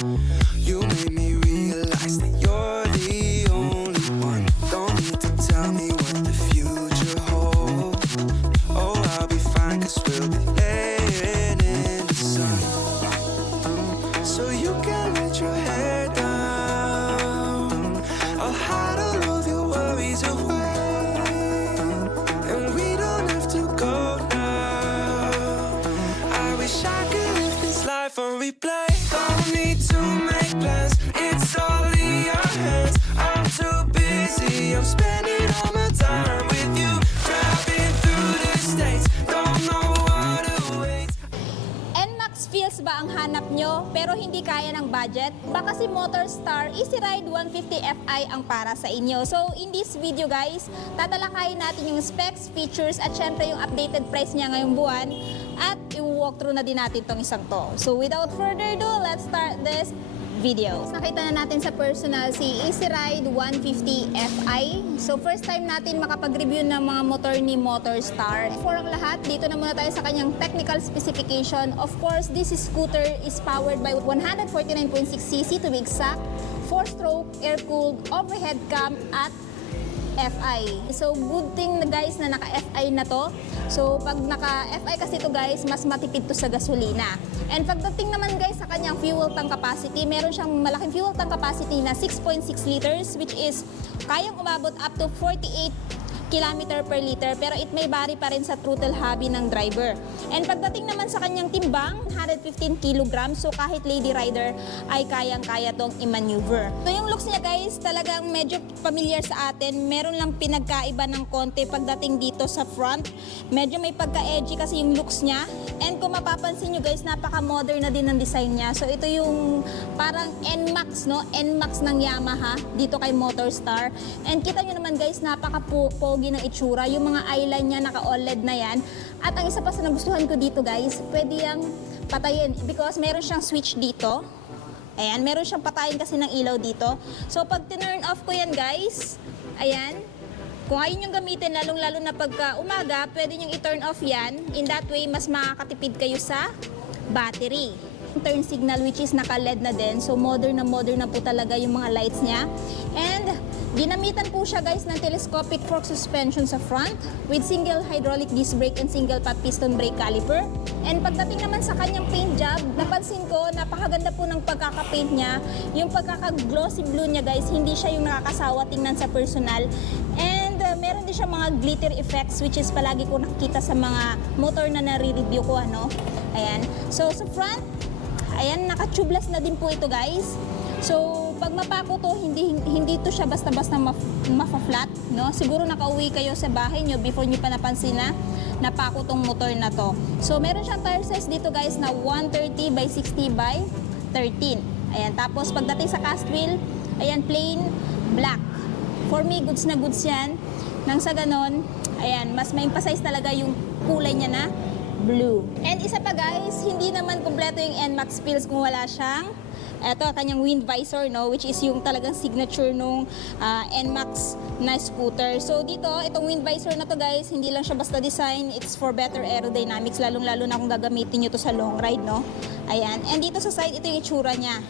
You made me realize that you're the only one. Don't need to tell me what the future holds. Oh, I'll be fine, 'cause we'll be laying in the sun. So you can let your hair down. I'll hide all of your worries away, and we don't have to go now. I wish I could live this life on replay. Don't need to make plans, it's all in your hands. I'm too busy, I'm spending all my time with you. Driving through the states, don't know what awaits. NMAX feels ba ang hanap nyo pero hindi kaya ng budget? Baka si Motorstar Easy Ride 150 Fi ang para sa inyo. So in this video guys, tatalakayin natin yung specs, features at syempre yung updated price niya ngayong buwan at i-walkthrough na din natin tong isang to. So without further ado, let's start this video. Nakita na natin sa personal si Easy Ride 150 Fi. So first time natin makapag-review ng mga motor ni Motorstar. For ang lahat, dito na muna tayo sa kanyang technical specification. Of course, this scooter is powered by 149.6cc to be exact, 4-stroke, air-cooled, overhead cam at Fi. So good thing na guys na naka-Fi na to. So pag naka-Fi kasi to guys, mas matipid to sa gasolina. And pagdating naman guys sa kanyang fuel tank capacity, meron siyang malaking fuel tank capacity na 6.6 liters which is kayang umabot up to 48 kilometer per liter, pero it may vary pa rin sa throttle hobby ng driver. And pagdating naman sa kanyang timbang, 115 kg, so kahit lady rider ay kayang-kaya tong i-maneuver. So yung looks niya guys, talagang medyo familiar sa atin. Meron lang pinagkaiba ng konti pagdating dito sa front. Medyo may pagka-edgy kasi yung looks niya. And kung mapapansin nyo guys, napaka-modern na din ng design niya. So ito yung parang NMAX, no? NMAX ng Yamaha dito kay Motorstar. And kita nyo naman guys, napaka-pogi ng itsura. Yung mga eyeline niya naka-OLED na yan. At ang isa pa sa nagustuhan ko dito guys, pwede yang patayin because meron siyang switch dito. Ayan, meron siyang patayin kasi ng ilaw dito. So pag tinurn off ko yan guys, ayan, kung ayun yung gamitin, lalong-lalo na pagka umaga, pwede nyo i-turn off yan. In that way, mas makakatipid kayo sa battery. Turn signal which is naka-LED na din. So modern na po talaga yung mga lights niya. And ginamitan po siya guys ng telescopic fork suspension sa front with single hydraulic disc brake and single pot piston brake caliper. And pagdating naman sa kanyang paint job, napansin ko napakaganda po ng pagkaka-paint niya. Yung pagkaka-glossy blue niya guys, hindi siya yung nakakasawa tingnan sa personal. And meron din siya mga glitter effects which is palagi ko nakikita sa mga motor na nare-review ko ano. Ayan. So sa front, ayan, naka-tubeless na din po ito guys. So pag mapako to, hindi to siya basta-basta mafa-flat, no? Siguro nakauwi kayo sa bahay nyo before nyo pa napansin na napako tong motor na to. So meron siyang tire size dito guys na 130 by 60 by 13. Ayan, tapos pagdating sa cast wheel, ayan, plain black. For me, goods na goods yan. Nang sa ganon, ayan, mas ma-emphasize talaga yung kulay niya na blue. And isa pa guys, hindi naman kumpleto yung NMAX feels kung wala siyang kanyang wind visor, no, which is yung talagang signature nung NMAX na scooter. So dito, itong wind visor na to guys, hindi lang siya basta design, it's for better aerodynamics, lalong-lalo na kung gagamitin nyo to sa long ride, no. Ayan, and dito sa side, ito yung itsura niya.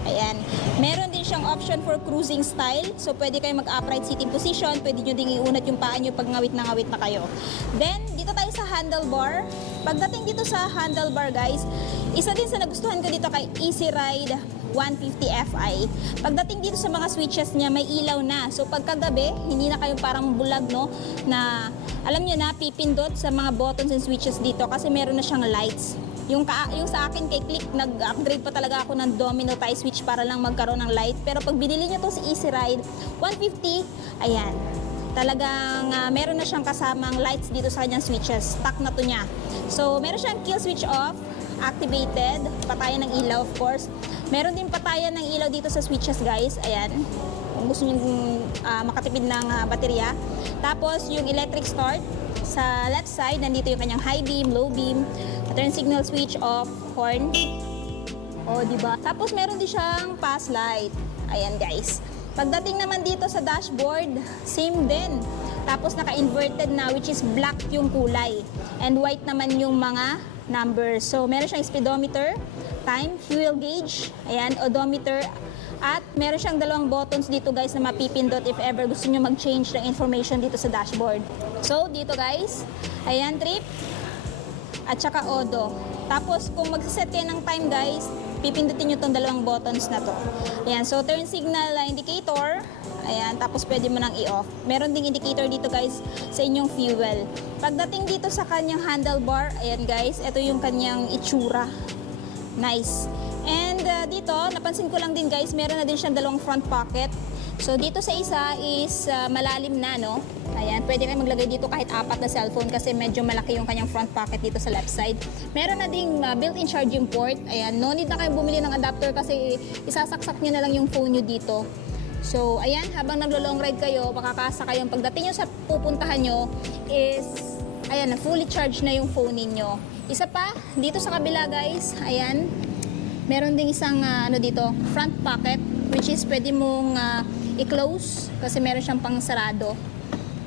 Ayan. Meron din siyang option for cruising style. So, pwede kayo mag-upright sitting position. Pwede nyo ding iunat yung paa nyo pag ngawit na kayo. Then, dito tayo sa handlebar. Pagdating dito sa handlebar, guys, isa din sa nagustuhan ko dito kay Easy Ride 150 Fi. Pagdating dito sa mga switches niya, may ilaw na. So, pagkagabi, hindi na kayo parang bulag, no? Na, alam nyo na, pipindot sa mga buttons and switches dito kasi meron na siyang lights. Yung sa akin kay Click, nag-upgrade pa talaga ako ng domino tie switch para lang magkaroon ng light. Pero pag binili nyo to si Easy Ride 150, ayan, talagang meron na siyang kasamang lights dito sa kanyang switches. Stock na to niya. So, meron siyang kill switch off, activated, patayan ng ilaw of course. Meron din patayan ng ilaw dito sa switches guys, ayan. Kung gusto nyo makatipid ng baterya. Tapos, yung electric start, sa left side, nandito yung kanyang high beam, low beam, turn signal switch off, horn. O, diba? Tapos, meron din siyang pass light. Ayan, guys. Pagdating naman dito sa dashboard, same din. Tapos, naka-inverted na, which is black yung kulay. And white naman yung mga numbers. So, meron siyang speedometer. time, fuel gauge, ayan, odometer, at meron siyang dalawang buttons dito guys na mapipindot if ever gusto nyo mag-change ng information dito sa dashboard. So, dito guys, ayan, trip, at saka odo. Tapos, kung mag-set kayo ng time guys, pipindutin nyo itong dalawang buttons na to. Ayan, so turn signal indicator, ayan, tapos pwede mo nang i-off. Meron ding indicator dito guys sa inyong fuel. Pagdating dito sa kanyang handlebar, ayan guys, ito yung kanyang itsura. Nice. And dito, napansin ko lang din guys, meron na din siyang dalawang front pocket. So dito sa isa is malalim na, no? Ayan, pwede kayo maglagay dito kahit 4 na cellphone kasi medyo malaki yung kanyang front pocket dito sa left side. Meron na ding built-in charging port. Ayan, no need na kayo bumili ng adapter kasi isasaksak nyo na lang yung phone nyo dito. So, ayan, habang naglo-long ride kayo, makakasa kayo. Pagdating nyo sa pupuntahan nyo is, ayan, na fully charged na yung phone ninyo. Isa pa, dito sa kabila guys, ayan, meron ding isang dito, front pocket, which is pwede mong i-close kasi meron siyang pang sarado.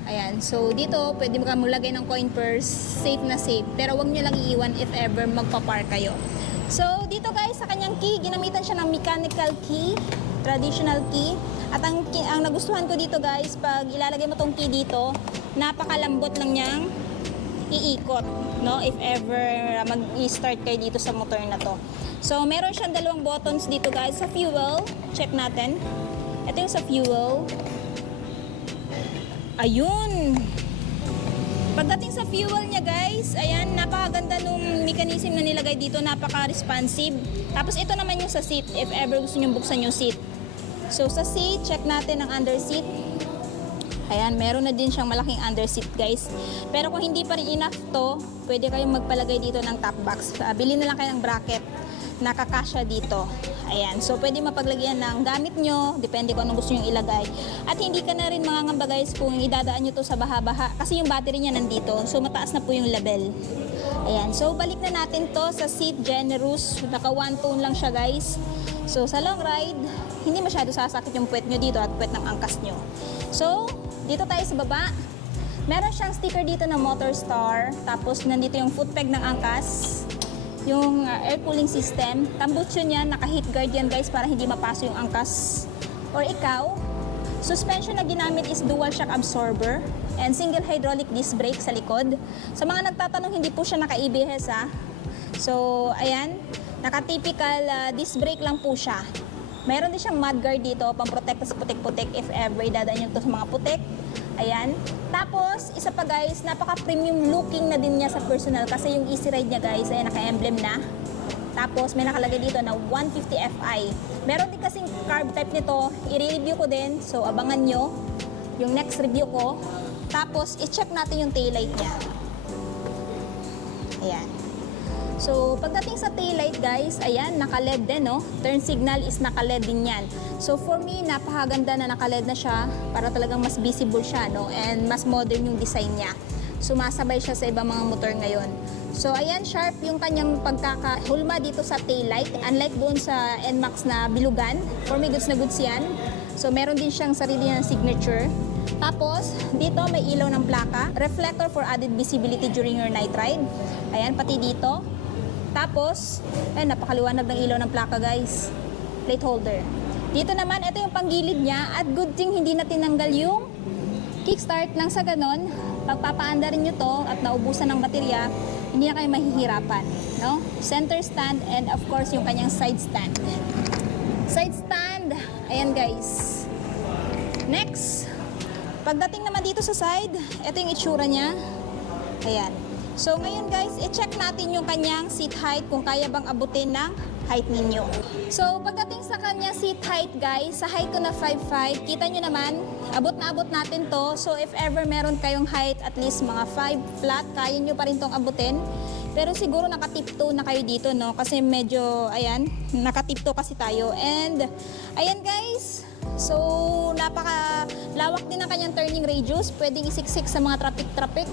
Ayan, so dito pwede mo lagay ng coin purse, safe na safe. Pero wag nyo lang iiwan if ever magpa-park kayo. So dito guys, sa kanyang key, ginamitan siya ng mechanical key, traditional key. At ang nagustuhan ko dito guys, pag ilalagay mo tong key dito, napakalambot lang niyang iikot, no? If ever mag-i-start kayo dito sa motor na to. So meron siyang dalawang buttons dito guys. Sa fuel, check natin. Ito yung sa fuel. Ayun! Pagdating sa fuel niya guys, ayan, napakaganda nung mechanism na nilagay dito, napaka-responsive. Tapos ito naman yung sa seat, if ever gusto nyo buksan yung seat. So sa seat, check natin ang under seat. Ayan, meron na din siyang malaking under seat guys. Pero kung hindi pa rin enough to, pwede kayong magpalagay dito ng top box. Bili na lang kayo ng bracket, nakakasya dito. Ayan, so pwede mapaglagyan ng gamit nyo, depende kung anong gusto nyo ilagay. At hindi ka na rin mangangamba guys kung idadaan nyo to sa baha-baha kasi yung battery niya nandito, so mataas na po yung level. Ayan, so balik na natin to sa seat, generous, naka one tone lang siya guys. So sa long ride, hindi masyado sasakit yung puwet nyo dito at puwet ng angkas nyo. So, dito tayo sa baba. Meron siyang sticker dito na Motor Star, tapos nandito yung foot peg ng angkas, yung air cooling system. Tambucho niya, naka-heat guard yan guys para hindi mapaso yung angkas or ikaw. Suspension na ginamit is dual shock absorber and single hydraulic disc brake sa likod. Sa mga nagtatanong, hindi po siya naka-ABS ha. So, ayan, naka-typical disc brake lang po siya. Meron din siyang mud guard dito, pang-protect sa putik-putik if ever idadaan nyo ito sa mga putik. Ayan. Tapos, isa pa guys, napaka-premium looking na din niya sa personal kasi yung Easy Ride niya guys, ayan, naka-emblem na. Tapos, may nakalagay dito na 150 Fi. Meron din kasing carb type nito, i-review ko din, so abangan nyo yung next review ko. Tapos, i-check natin yung taillight niya. Ayan. So, pagdating sa taillight guys, ayan, naka-LED din, no? Turn signal is naka-LED din yan. So, for me, napakaganda na naka-LED na siya para talagang mas visible siya, no? And mas modern yung design niya. Sumasabay siya sa ibang mga motor ngayon. So, ayan, sharp yung kanyang pagkakahulma dito sa taillight. Unlike doon sa NMAX na bilugan, for me, goods na goods yan. So, meron din siyang sarili ng signature. Tapos, dito may ilaw ng plaka. Reflector for added visibility during your night ride. Ayan, pati dito. Tapos, ayun, napakaliwanag ng ilaw ng plaka guys. Plate holder. Dito naman, ito yung panggilid niya at good thing hindi na tinanggal yung kickstart lang sa ganon. Pagpapaanda rin nyo to at naubusan ng baterya, hindi na kayo mahihirapan. No? Center stand and of course yung kanyang side stand. Side stand, ayan guys. Next, pagdating naman dito sa side, ito yung itsura niya. Ayan. So ngayon guys, i-check natin yung kanyang seat height kung kaya bang abutin ng height ninyo. So pagdating sa kanyang seat height guys, sa height ko na 5'5", kita nyo naman, abot na abot natin to. So if ever meron kayong height at least mga 5 flat, kaya nyo pa rin tong abutin. Pero siguro nakatiptoe na kayo dito, no? Kasi medyo, ayan, nakatiptoe kasi tayo. And ayan guys, so napakalawak din ang kanyang turning radius. Pwedeng isiksik sa mga traffic.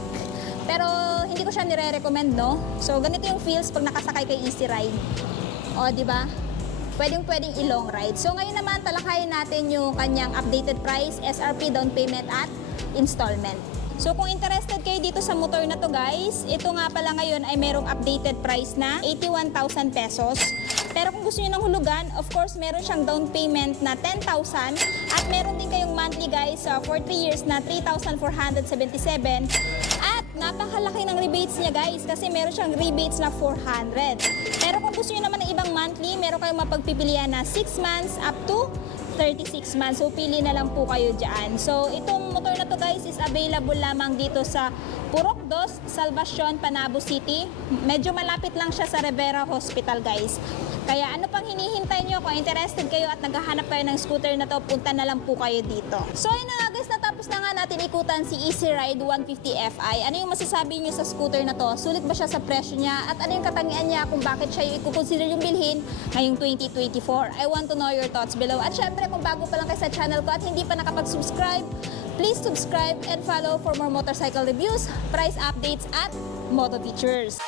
Pero hindi ko siya nire-recommend, no? So, ganito yung feels pag nakasakay kay Easy Ride. O, di ba? Pwedeng i-long ride. So, ngayon naman, talakayin natin yung kanyang updated price, SRP, down payment, at installment. So, kung interested kayo dito sa motor na to, guys, ito nga pala ngayon ay merong updated price na 81,000 pesos. Pero kung gusto nyo ng hulugan, of course, meron siyang down payment na 10,000 at meron din kayong monthly guys for 3 years na 3,477 at napakalaki ng rebates niya guys kasi meron siyang rebates na 400. Pero kung gusto nyo naman ng ibang monthly, meron kayong mapagpipilian na 6 months up to 36 months. So, pili na lang po kayo dyan. So, itong motor na to guys is available lamang dito sa Purok 2, Salvacion, Panabo City. Medyo malapit lang siya sa Rivera Hospital guys. Kaya ano pang hinihintay nyo? Kung interested kayo at naghahanap kayo ng scooter na to, punta na lang po kayo dito. So, yun na nga guys, natapos na nga natin ikutan si Easy Ride 150 Fi. Ano yung masasabi nyo sa scooter na to? Sulit ba siya sa presyo niya? At ano yung katangian niya kung bakit siya yung i-consider yung bilhin ngayong 2024? I want to know your thoughts below. At syempre, kung bago pa lang kayo sa channel ko at hindi pa nakapag-subscribe, please subscribe and follow for more motorcycle reviews, price updates, at moto features.